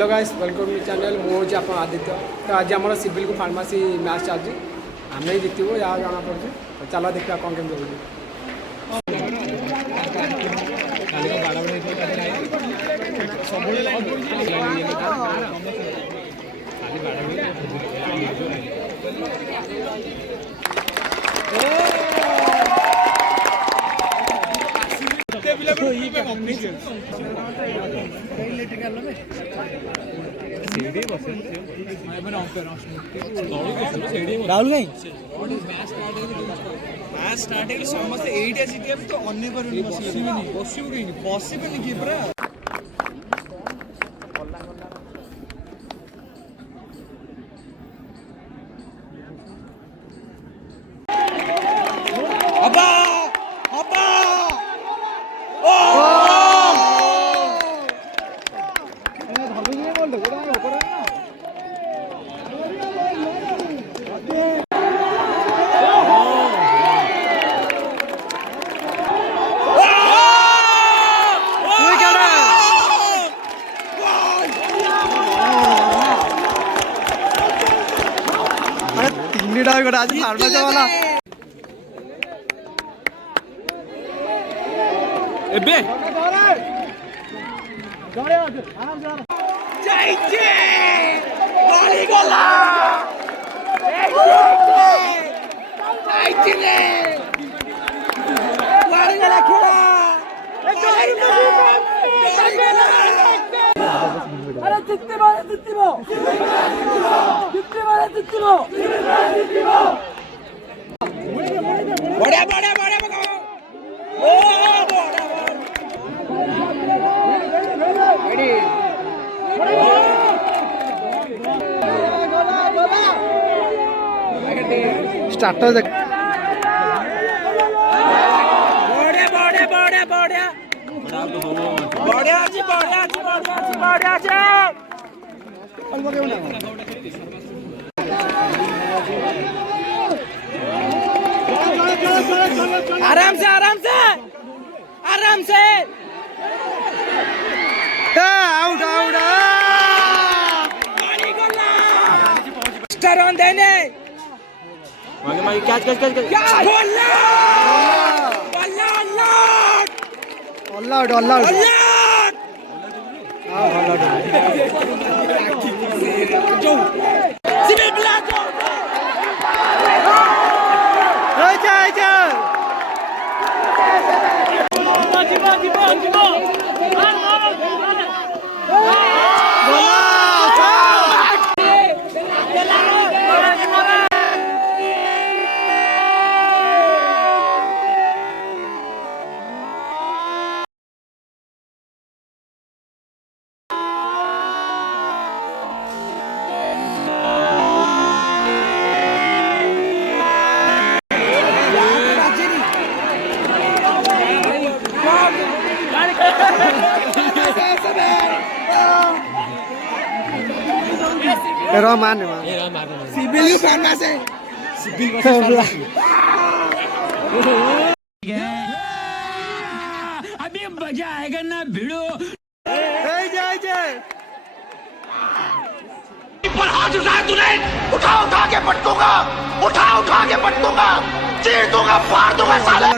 hello guys welcome to channel मुझे आप आदित्य तो आज आम सिविल को फार्मासी मैच चलती आम ही जितबू या जना पड़े तो चलो देखा कौन केमी राहुल कहीं मैच स्टार्ट समस्त 8 आसी तो अन्य पॉसिबल नहीं पूरा अब्बा अब्बा आज फार्मासी वाला एबे बढ़िया बढ़िया बढ़िया स्टार्टर देख बढ़िया बढ़िया बढ़िया बढ़िया बढ़िया जी बढ़िया जी बढ़िया जी आराम से आराम से आराम से आउट आउट स्टार ऑन देने कैच कैच कैच बल्ला बल्ला all out all out civil black Rahman civil pharmacy अभी मजा आएगा ना भिड़ो पर हाथ उठाया तूने उठा उठा के पटकूंगा उठा उठा के पटकूंगा चीर दूंगा फाड़ दूंगा साले